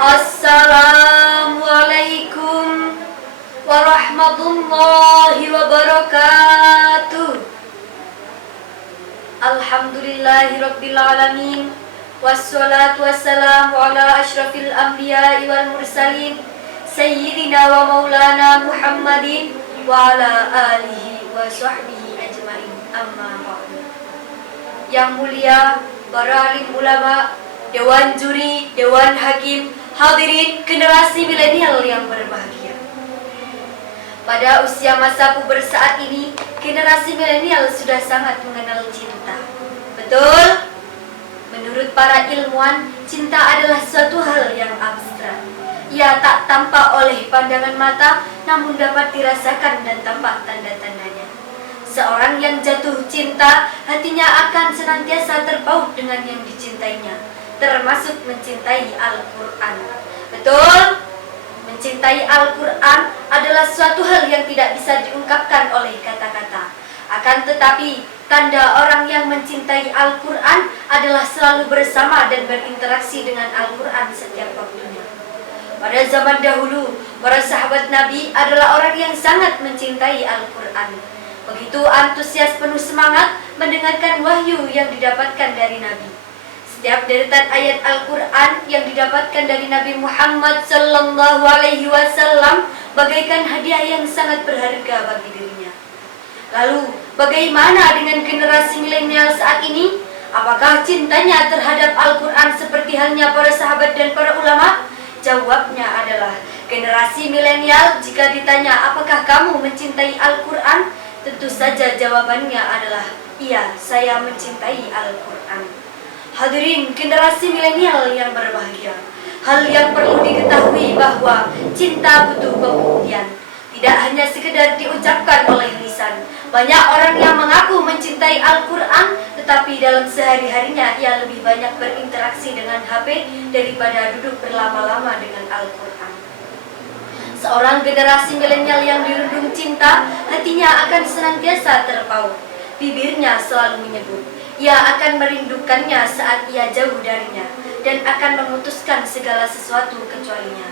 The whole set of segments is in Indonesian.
Assalamualaikum warahmatullahi wabarakatuh. Alhamdulillahirabbil alamin. Wassalatu wassalamu ala asyrafil anbiya'i wal mursalin sayyidina wa maulana Muhammadin wa ala alihi wa sahbihi ajmain. Amma ba'du. Yang mulia para alim ulama, dewan juri, dewan hakim, hadirin generasi milenial yang berbahagia. Pada usia masa puber saat ini, generasi milenial sudah sangat mengenal cinta. Betul? Menurut para ilmuwan, cinta adalah suatu hal yang abstrak. Ia tak tampak oleh pandangan mata, namun dapat dirasakan dan tampak tanda-tandanya. Seorang yang jatuh cinta, hatinya akan senantiasa terpaut dengan yang dicintainya, termasuk mencintai Al-Quran. Betul? Mencintai Al-Quran adalah suatu hal yang tidak bisa diungkapkan oleh kata-kata. Akan tetapi, tanda orang yang mencintai Al-Quran adalah selalu bersama dan berinteraksi dengan Al-Quran setiap waktunya. Pada zaman dahulu, para sahabat Nabi adalah orang yang sangat mencintai Al-Quran. Begitu antusias penuh semangat mendengarkan wahyu yang didapatkan dari Nabi. Setiap deretan ayat Al-Quran yang didapatkan dari Nabi Muhammad sallallahu alaihi wasallam bagaikan hadiah yang sangat berharga bagi dirinya. Lalu, bagaimana dengan generasi milenial saat ini? Apakah cintanya terhadap Al-Quran seperti halnya para sahabat dan para ulama? Jawabnya adalah, generasi milenial jika ditanya apakah kamu mencintai Al-Quran? Tentu saja jawabannya adalah, iya, saya mencintai Al-Quran. Hadirin generasi milenial yang berbahagia, hal yang perlu diketahui bahwa cinta butuh pembuktian. Tidak hanya sekedar diucapkan oleh lisan. Banyak orang yang mengaku mencintai Al-Quran, tetapi dalam sehari-harinya ia lebih banyak berinteraksi dengan HP daripada duduk berlama-lama dengan Al-Quran. Seorang generasi milenial yang dirundung cinta, hatinya akan senantiasa terpaut. Bibirnya selalu menyebut, ia akan merindukannya saat ia jauh darinya, dan akan memutuskan segala sesuatu kecualinya.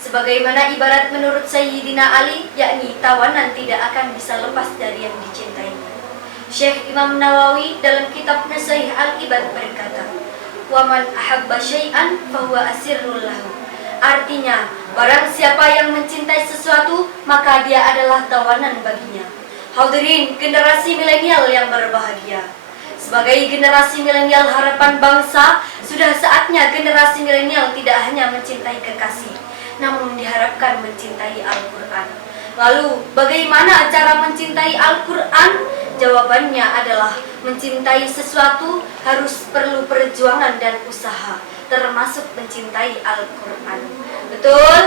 Sebagaimana ibarat menurut Sayyidina Ali, yakni tawanan tidak akan bisa lepas dari yang dicintainya. Syekh Imam Nawawi dalam kitabnya Sahih Al-Ibad berkata, "Waman ahabba syai'an fahuwa asirrul lahu." Artinya, barang siapa yang mencintai sesuatu, maka dia adalah tawanan baginya. Hadirin generasi milenial yang berbahagia, sebagai generasi milenial harapan bangsa, sudah saatnya generasi milenial tidak hanya mencintai kekasih, namun diharapkan mencintai Al-Quran. Lalu, bagaimana cara mencintai Al-Quran? Jawabannya adalah, mencintai sesuatu harus perlu perjuangan dan usaha, termasuk mencintai Al-Quran. Betul?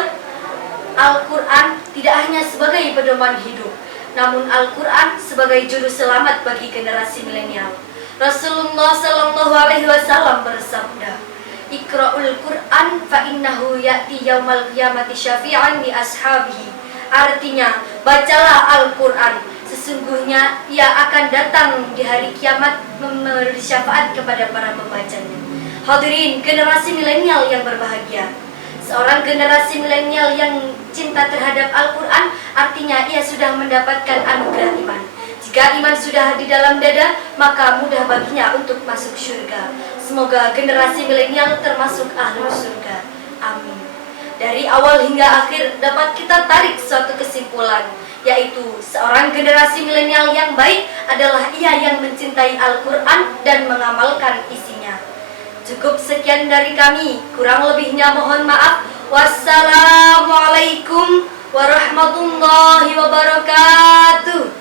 Al-Quran tidak hanya sebagai pedoman hidup, namun Al-Quran sebagai juru selamat bagi generasi milenial. Rasulullah sallallahu alaihi wasallam bersabda, "Iqra'ul Quran fa innahu ya'ti yaumal qiyamati syafi'an li ashabihi." Artinya, bacalah Al-Quran, sesungguhnya ia akan datang di hari kiamat memberi syafaat kepada para pembacanya. Hadirin generasi milenial yang berbahagia, seorang generasi milenial yang cinta terhadap Al-Quran artinya ia sudah mendapatkan anugerah iman. Jika iman sudah di dalam dada, maka mudah baginya untuk masuk surga. Semoga generasi milenial termasuk ahlu surga. Amin. Dari awal hingga akhir dapat kita tarik suatu kesimpulan, yaitu seorang generasi milenial yang baik adalah ia yang mencintai Al-Quran dan mengamalkan isinya. Cukup sekian dari kami, kurang lebihnya mohon maaf. Wassalamualaikum warahmatullahi wabarakatuh.